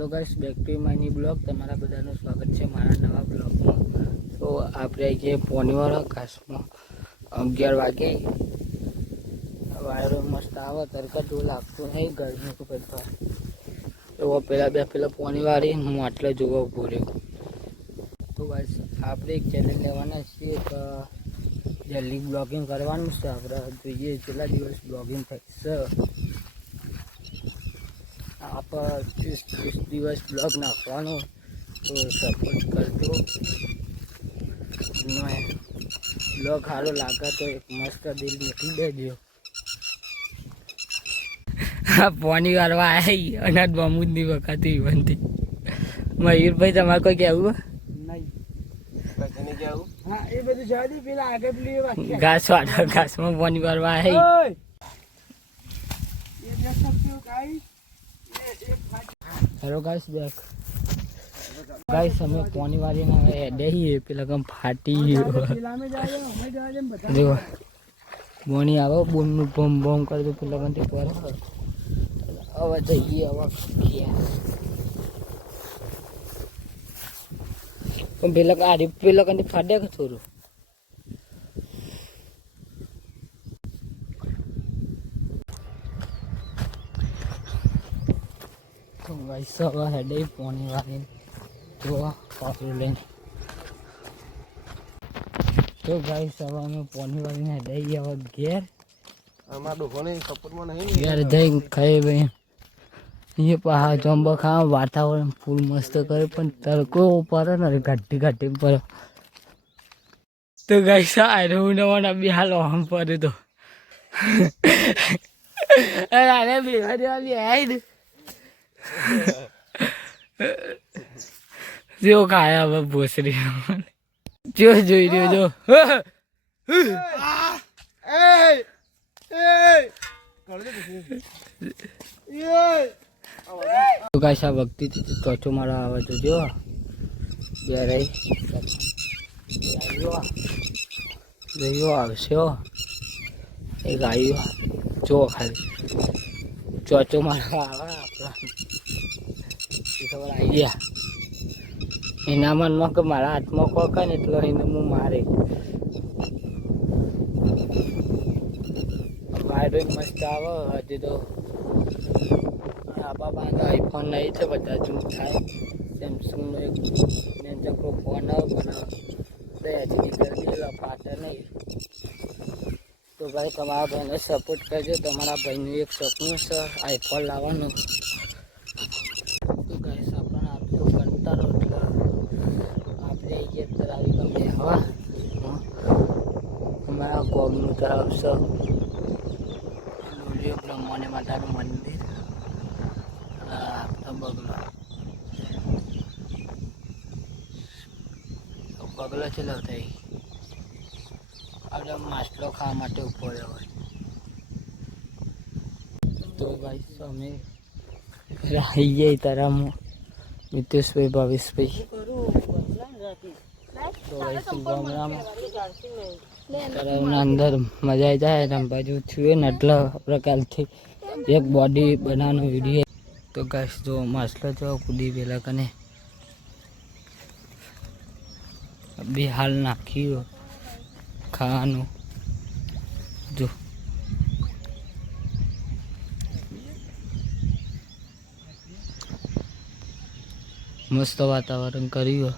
Hello guys, back to માયની blog. તમારા બધાનું સ્વાગત છે મારા નવા બ્લોગમાં. તો આપણે જે પોનીવાળા ઘાસમાં 11 વાગે વાયરો મસ્ત આવે, તરકટ એવું લાગતું નહીં, ગરમી તો કરતા એવો પેલા પોનીવાળી હું આટલે જોવા ઉભો રહ્યો. તો ગાઈસ આપણે એક ચેલેન્જ લેવાના છીએ કે જલ્દી બ્લોગિંગ કરવાનું છે. આપણે જોઈએ કેટલા દિવસ બ્લોગિંગ થશે. આપણે 30 દિવસ બ્લોગ નાખવાનો, તો સપોર્ટ કરજો. બ્લોગ સારો લાગે તો એક મસ્ત દિલ મૂકી દેજો. પાણી વાળવા આવી અનાજ બમુદની વખત બનતી. મયુરભાઈ, તમારે કોઈ કહેવું? ઘાસ વાળો ઘાસમાં પાણી વાળવા આવી. હેલો ગાઈસ, બેક ગાઈસ અમે પાણી વાળીને હવે હેડે પેલા કમ ફાટી ગયો. જો પાણી આવે બોનનું બમ બમ કરી દો પેલા કંથી પર. હવે જઈએ હવે પણ પેલા કંથી ફાટે કે થોડું. તો ગાઈસ હવે હેડે પાણી વાળીને જો પાપડું લઈને. તો ગાઈસ હવે અમે પાણી વાળીને હેડે હવે ઘેર. ઘેર જઈ ખાઈ ભાઈ એ પહાડ જંબો ખાવા. વાતાવરણ ફૂલ મસ્ત કરે પણ તડકો પડે ને ઘાટી પડે. તો ગાઈસ હું નવાના બી હાલ આમ પડે તો અરે બેવા દેવાની આઈ જો ખાયા હવે ભોસરી જો જોઈ રહ્યો જો. તો ગાઈસ આ વખતે ચોચો મારો આવે તો જો બે રહી આવશે એ ગાયો જો ખાલી ચોચો મારો આવે આપણા ખબર આવી ગયા. એના મનમાં કે મારા હાથમાં ખોખા ને એટલો એને હું મારે. વાયરો મસ્ત આવે. હજી તો આપણા પાસે આઈફોન નહીં છે, બધા જૂન થાય. સેમસંગનો એક ચક્રો ફોન આવે પણ હજી કરી દેલા પાટે નહીં. તો ભાઈ તમારા ભાઈને સપોર્ટ કરજો. તમારા ભાઈનું એક સપનું છે આઈફોન લાવવાનું. તો ગાઈસ આપણને આટલું કંટાળો એટલે આપણે એક તરાવી ગમે હવા અમારા ગોગનું તળાવ છે. બ્રહ્માને માતાનું મંદિર બગલો ચલો થઈ આપણે માછલો ખાવા માટે ઉભો રહ્યો હોય. તો ગાઈસ અમે રહી જઈએ તારામાં મિતેશભાઈ ભાવેશભાઈ. તો ગાઈસ ગામડામાં તળાવના અંદર મજા જાય ને બાજુ છુએ ને એટલા પ્રકારથી એક બોડી બનાવવાનો વિડીયો. તો ગાઈસ જો માછલો જો કૂદી પેલા કને બે હાલ નાખ્યું ખાવાનું. જો મસ્ત વાતાવરણ કર્યું.